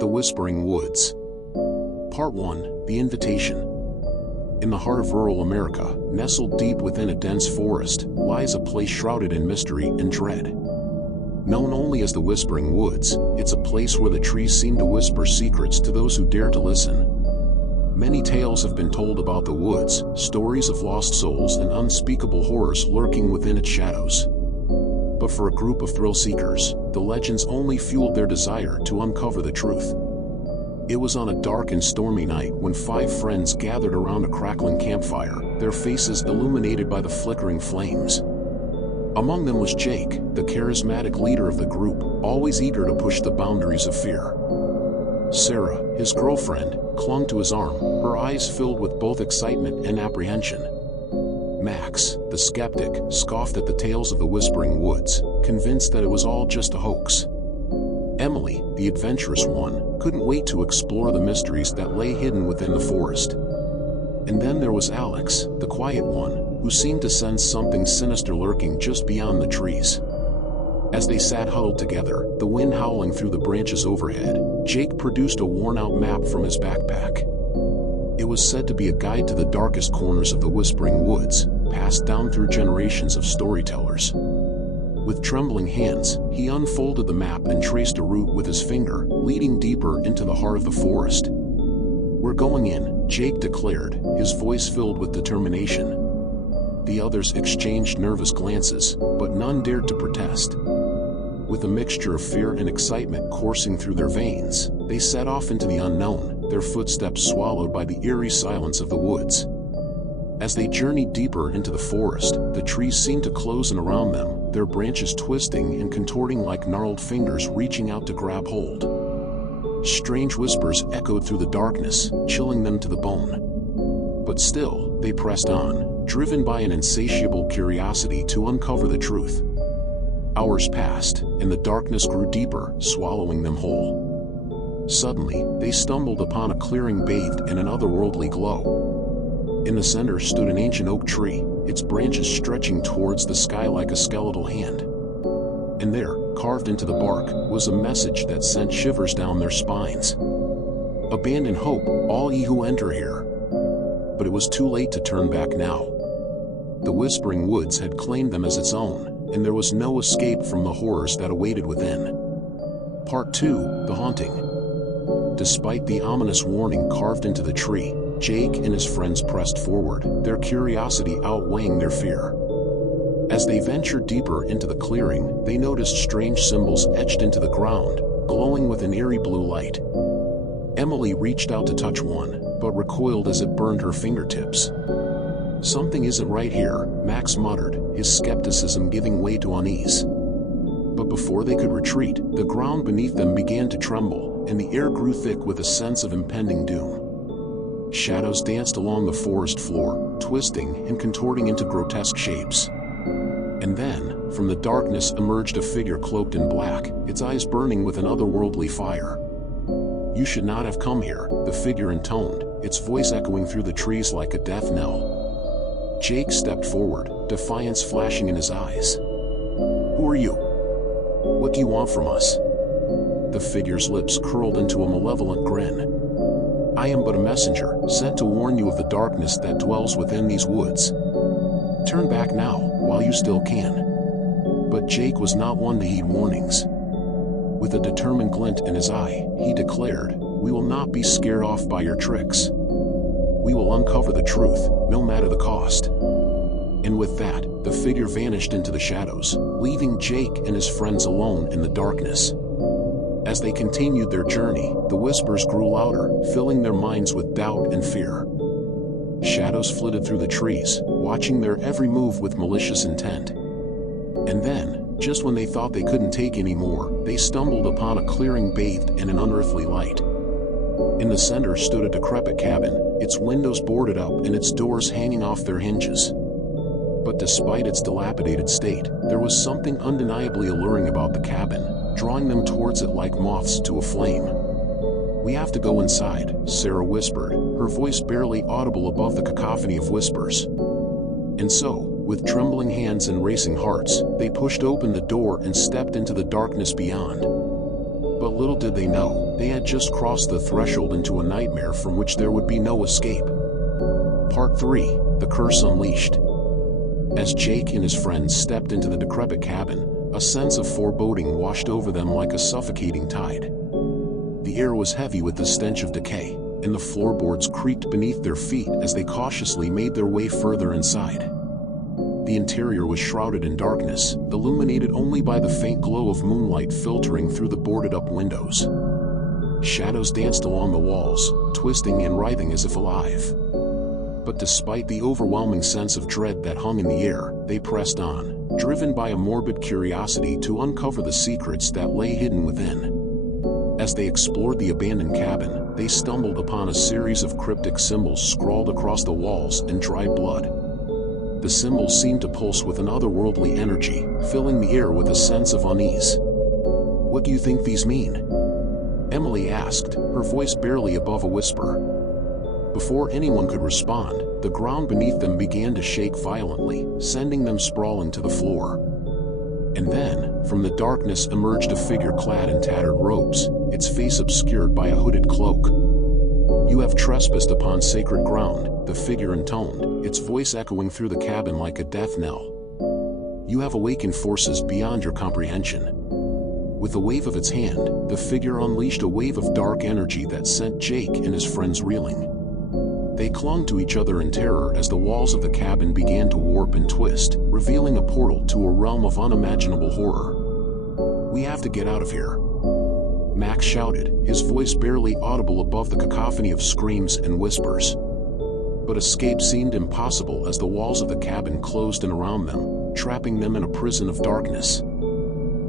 The Whispering Woods. Part 1. The Invitation. In the heart of rural America, nestled deep within a dense forest, lies a place shrouded in mystery and dread. Known only as the Whispering Woods, it's a place where the trees seem to whisper secrets to those who dare to listen. Many tales have been told about the woods, stories of lost souls and unspeakable horrors lurking within its shadows. But for a group of thrill seekers, the legends only fueled their desire to uncover the truth. It was on a dark and stormy night when 5 friends gathered around a crackling campfire, their faces illuminated by the flickering flames. Among them was Jake, the charismatic leader of the group, always eager to push the boundaries of fear. Sarah, his girlfriend, clung to his arm, her eyes filled with both excitement and apprehension. Max, the skeptic, scoffed at the tales of the Whispering Woods, convinced that it was all just a hoax. Emily, the adventurous one, couldn't wait to explore the mysteries that lay hidden within the forest. And then there was Alex, the quiet one, who seemed to sense something sinister lurking just beyond the trees. As they sat huddled together, the wind howling through the branches overhead, Jake produced a worn-out map from his backpack. It was said to be a guide to the darkest corners of the Whispering Woods, passed down through generations of storytellers. With trembling hands, he unfolded the map and traced a route with his finger, leading deeper into the heart of the forest. "We're going in," Jake declared, his voice filled with determination. The others exchanged nervous glances, but none dared to protest. With a mixture of fear and excitement coursing through their veins, they set off into the unknown, their footsteps swallowed by the eerie silence of the woods. As they journeyed deeper into the forest, the trees seemed to close in around them, their branches twisting and contorting like gnarled fingers reaching out to grab hold. Strange whispers echoed through the darkness, chilling them to the bone. But still, they pressed on, driven by an insatiable curiosity to uncover the truth. Hours passed, and the darkness grew deeper, swallowing them whole. Suddenly, they stumbled upon a clearing bathed in an otherworldly glow. In the center stood an ancient oak tree, its branches stretching towards the sky like a skeletal hand. And there, carved into the bark, was a message that sent shivers down their spines. "Abandon hope, all ye who enter here." But it was too late to turn back now. The Whispering Woods had claimed them as its own, and there was no escape from the horrors that awaited within. Part 2. The Haunting. Despite the ominous warning carved into the tree, Jake and his friends pressed forward, their curiosity outweighing their fear. As they ventured deeper into the clearing, they noticed strange symbols etched into the ground, glowing with an eerie blue light. Emily reached out to touch one, but recoiled as it burned her fingertips. "Something isn't right here," Max muttered, his skepticism giving way to unease. But before they could retreat, the ground beneath them began to tremble, and the air grew thick with a sense of impending doom. Shadows danced along the forest floor, twisting and contorting into grotesque shapes. And then, from the darkness emerged a figure cloaked in black, its eyes burning with an otherworldly fire. "You should not have come here," the figure intoned, its voice echoing through the trees like a death knell. Jake stepped forward, defiance flashing in his eyes. "Who are you? What do you want from us?" The figure's lips curled into a malevolent grin. "I am but a messenger, sent to warn you of the darkness that dwells within these woods. Turn back now, while you still can." But Jake was not one to heed warnings. With a determined glint in his eye, he declared, "We will not be scared off by your tricks. We will uncover the truth, no matter the cost." And with that, the figure vanished into the shadows, leaving Jake and his friends alone in the darkness. As they continued their journey, the whispers grew louder, filling their minds with doubt and fear. Shadows flitted through the trees, watching their every move with malicious intent. And then, just when they thought they couldn't take any more, they stumbled upon a clearing bathed in an unearthly light. In the center stood a decrepit cabin, its windows boarded up and its doors hanging off their hinges. But despite its dilapidated state, there was something undeniably alluring about the cabin, drawing them towards it like moths to a flame. "We have to go inside," Sarah whispered, her voice barely audible above the cacophony of whispers. And so, with trembling hands and racing hearts, they pushed open the door and stepped into the darkness beyond. But little did they know, They had just crossed the threshold into a nightmare from which there would be no escape. Part 3: The Curse Unleashed. As Jake and his friends stepped into the decrepit cabin, a sense of foreboding washed over them like a suffocating tide. The air was heavy with the stench of decay, and the floorboards creaked beneath their feet as they cautiously made their way further inside. The interior was shrouded in darkness, illuminated only by the faint glow of moonlight filtering through the boarded-up windows. Shadows danced along the walls, twisting and writhing as if alive. But despite the overwhelming sense of dread that hung in the air, they pressed on, driven by a morbid curiosity to uncover the secrets that lay hidden within. As they explored the abandoned cabin, they stumbled upon a series of cryptic symbols scrawled across the walls in dried blood. The symbols seemed to pulse with an otherworldly energy, filling the air with a sense of unease. "What do you think these mean?" Emily asked, her voice barely above a whisper. Before anyone could respond, the ground beneath them began to shake violently, sending them sprawling to the floor. And then, from the darkness emerged a figure clad in tattered robes, its face obscured by a hooded cloak. "You have trespassed upon sacred ground," the figure intoned, its voice echoing through the cabin like a death knell. "You have awakened forces beyond your comprehension." With a wave of its hand, the figure unleashed a wave of dark energy that sent Jake and his friends reeling. They clung to each other in terror as the walls of the cabin began to warp and twist, revealing a portal to a realm of unimaginable horror. "We have to get out of here," Max shouted, his voice barely audible above the cacophony of screams and whispers. But escape seemed impossible as the walls of the cabin closed in around them, trapping them in a prison of darkness.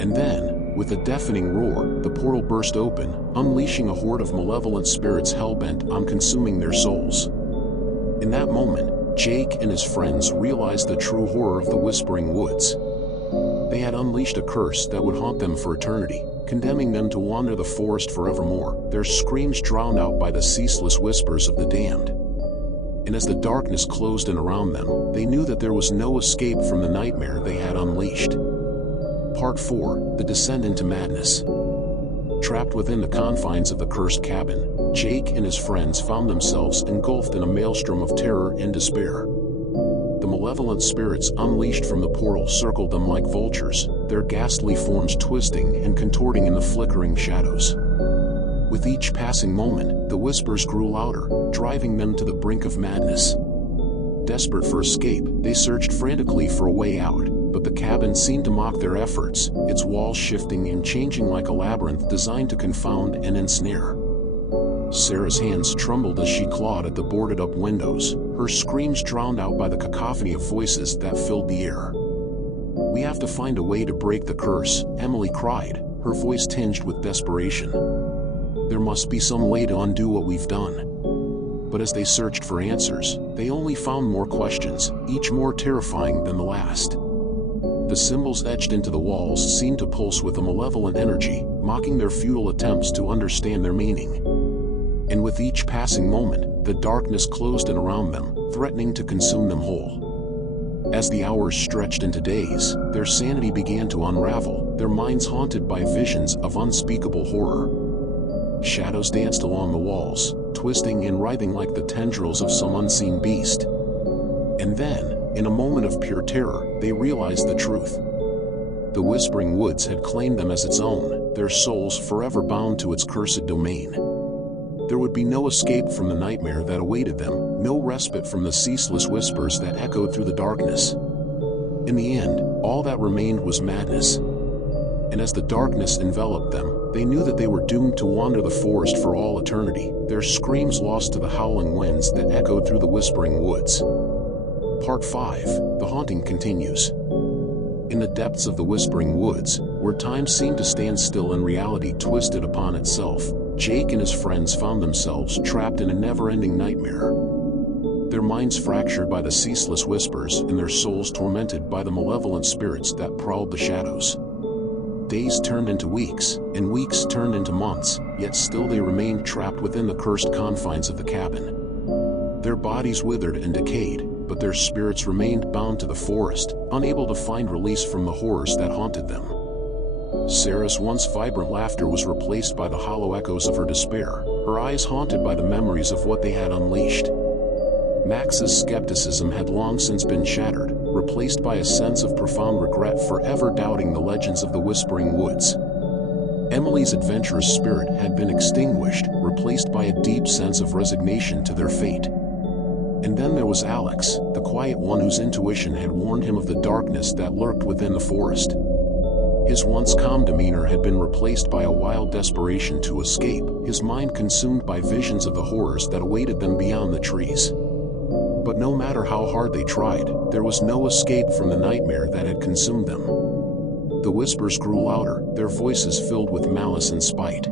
And then, with a deafening roar, the portal burst open, unleashing a horde of malevolent spirits hell-bent on consuming their souls. In that moment, Jake and his friends realized the true horror of the Whispering Woods. They had unleashed a curse that would haunt them for eternity, condemning them to wander the forest forevermore, their screams drowned out by the ceaseless whispers of the damned. And as the darkness closed in around them, they knew that there was no escape from the nightmare they had unleashed. Part 4: The Descent into Madness. Trapped within the confines of the cursed cabin, Jake and his friends found themselves engulfed in a maelstrom of terror and despair. The malevolent spirits unleashed from the portal circled them like vultures, their ghastly forms twisting and contorting in the flickering shadows. With each passing moment, the whispers grew louder, driving them to the brink of madness. Desperate for escape, they searched frantically for a way out, but the cabin seemed to mock their efforts, its walls shifting and changing like a labyrinth designed to confound and ensnare. Sarah's hands trembled as she clawed at the boarded-up windows, her screams drowned out by the cacophony of voices that filled the air. "We have to find a way to break the curse," Emily cried, her voice tinged with desperation. "There must be some way to undo what we've done." But as they searched for answers, they only found more questions, each more terrifying than the last. The symbols etched into the walls seemed to pulse with a malevolent energy, mocking their futile attempts to understand their meaning. And with each passing moment, the darkness closed in around them, threatening to consume them whole. As the hours stretched into days, their sanity began to unravel, their minds haunted by visions of unspeakable horror. Shadows danced along the walls, twisting and writhing like the tendrils of some unseen beast. And then, in a moment of pure terror, they realized the truth. The Whispering Woods had claimed them as its own, their souls forever bound to its cursed domain. There would be no escape from the nightmare that awaited them, no respite from the ceaseless whispers that echoed through the darkness. In the end, all that remained was madness. And as the darkness enveloped them, they knew that they were doomed to wander the forest for all eternity, their screams lost to the howling winds that echoed through the Whispering Woods. Part 5: The Haunting continues. In the depths of the Whispering Woods, where time seemed to stand still and reality twisted upon itself, Jake and his friends found themselves trapped in a never-ending nightmare. Their minds fractured by the ceaseless whispers and their souls tormented by the malevolent spirits that prowled the shadows. Days turned into weeks, and weeks turned into months, yet still they remained trapped within the cursed confines of the cabin. Their bodies withered and decayed, but their spirits remained bound to the forest, unable to find release from the horrors that haunted them. Sarah's once vibrant laughter was replaced by the hollow echoes of her despair, her eyes haunted by the memories of what they had unleashed. Max's skepticism had long since been shattered, replaced by a sense of profound regret for ever doubting the legends of the Whispering Woods. Emily's adventurous spirit had been extinguished, replaced by a deep sense of resignation to their fate. And then there was Alex, the quiet one whose intuition had warned him of the darkness that lurked within the forest. His once calm demeanor had been replaced by a wild desperation to escape, his mind consumed by visions of the horrors that awaited them beyond the trees. But no matter how hard they tried, there was no escape from the nightmare that had consumed them. The whispers grew louder, their voices filled with malice and spite.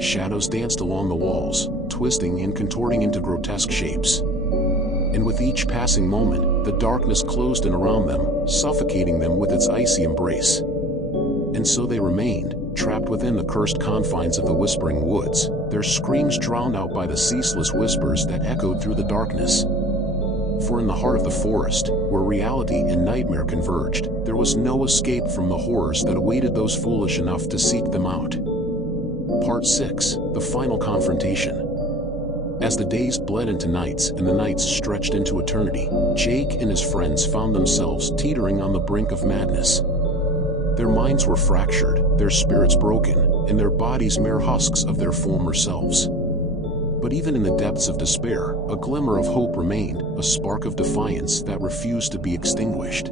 Shadows danced along the walls, twisting and contorting into grotesque shapes. And with each passing moment, the darkness closed in around them, suffocating them with its icy embrace. And so they remained, trapped within the cursed confines of the Whispering Woods, their screams drowned out by the ceaseless whispers that echoed through the darkness. For in the heart of the forest, where reality and nightmare converged, there was no escape from the horrors that awaited those foolish enough to seek them out. Part 6, The Final Confrontation. As the days bled into nights and the nights stretched into eternity, Jake and his friends found themselves teetering on the brink of madness. Their minds were fractured, their spirits broken, and their bodies mere husks of their former selves. But even in the depths of despair, a glimmer of hope remained, a spark of defiance that refused to be extinguished.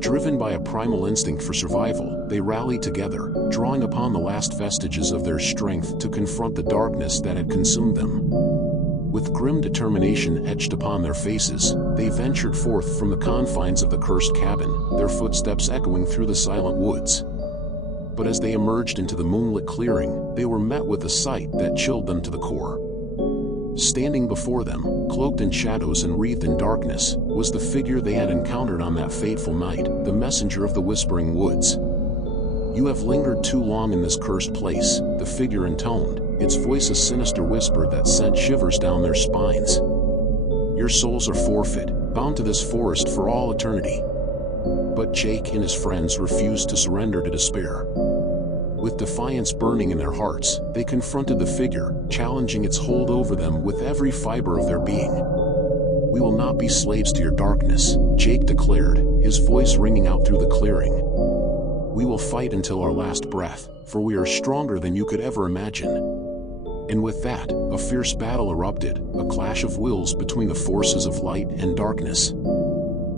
Driven by a primal instinct for survival, they rallied together, drawing upon the last vestiges of their strength to confront the darkness that had consumed them. With grim determination etched upon their faces, they ventured forth from the confines of the cursed cabin, their footsteps echoing through the silent woods. But as they emerged into the moonlit clearing, they were met with a sight that chilled them to the core. Standing before them, cloaked in shadows and wreathed in darkness, was the figure they had encountered on that fateful night, the messenger of the Whispering Woods. "You have lingered too long in this cursed place," the figure intoned, its voice a sinister whisper that sent shivers down their spines. "Your souls are forfeit, bound to this forest for all eternity." But Jake and his friends refused to surrender to despair. With defiance burning in their hearts, they confronted the figure, challenging its hold over them with every fiber of their being. "We will not be slaves to your darkness," Jake declared, his voice ringing out through the clearing. "We will fight until our last breath, for we are stronger than you could ever imagine." And with that, a fierce battle erupted, a clash of wills between the forces of light and darkness.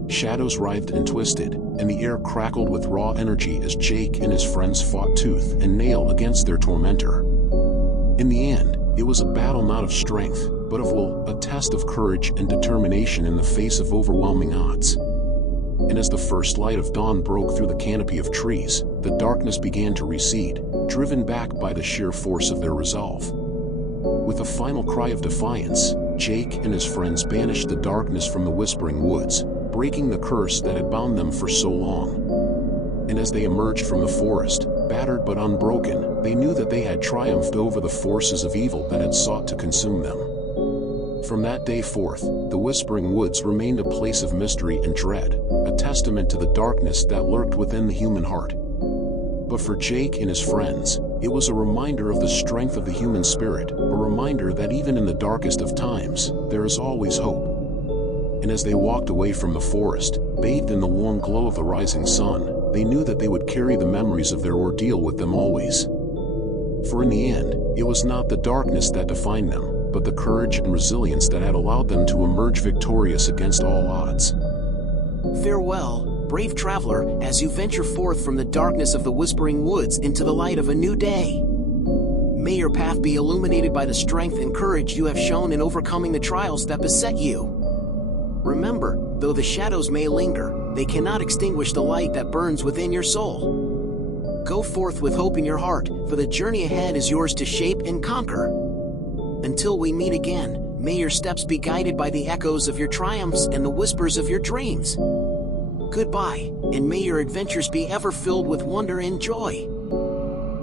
Shadows writhed and twisted, and the air crackled with raw energy as Jake and his friends fought tooth and nail against their tormentor. In the end, it was a battle not of strength, but of will, a test of courage and determination in the face of overwhelming odds. And as the first light of dawn broke through the canopy of trees, the darkness began to recede, driven back by the sheer force of their resolve. With a final cry of defiance, Jake and his friends banished the darkness from the Whispering Woods, breaking the curse that had bound them for so long. And as they emerged from the forest, battered but unbroken, they knew that they had triumphed over the forces of evil that had sought to consume them. From that day forth, the Whispering Woods remained a place of mystery and dread, a testament to the darkness that lurked within the human heart. But for Jake and his friends, it was a reminder of the strength of the human spirit, a reminder that even in the darkest of times, there is always hope. And as they walked away from the forest, bathed in the warm glow of the rising sun, they knew that they would carry the memories of their ordeal with them always. For in the end, it was not the darkness that defined them, but the courage and resilience that had allowed them to emerge victorious against all odds. Farewell, brave traveler, as you venture forth from the darkness of the Whispering Woods into the light of a new day. May your path be illuminated by the strength and courage you have shown in overcoming the trials that beset you. Remember, though the shadows may linger, they cannot extinguish the light that burns within your soul. Go forth with hope in your heart, for the journey ahead is yours to shape and conquer. Until we meet again, may your steps be guided by the echoes of your triumphs and the whispers of your dreams. Goodbye, and may your adventures be ever filled with wonder and joy.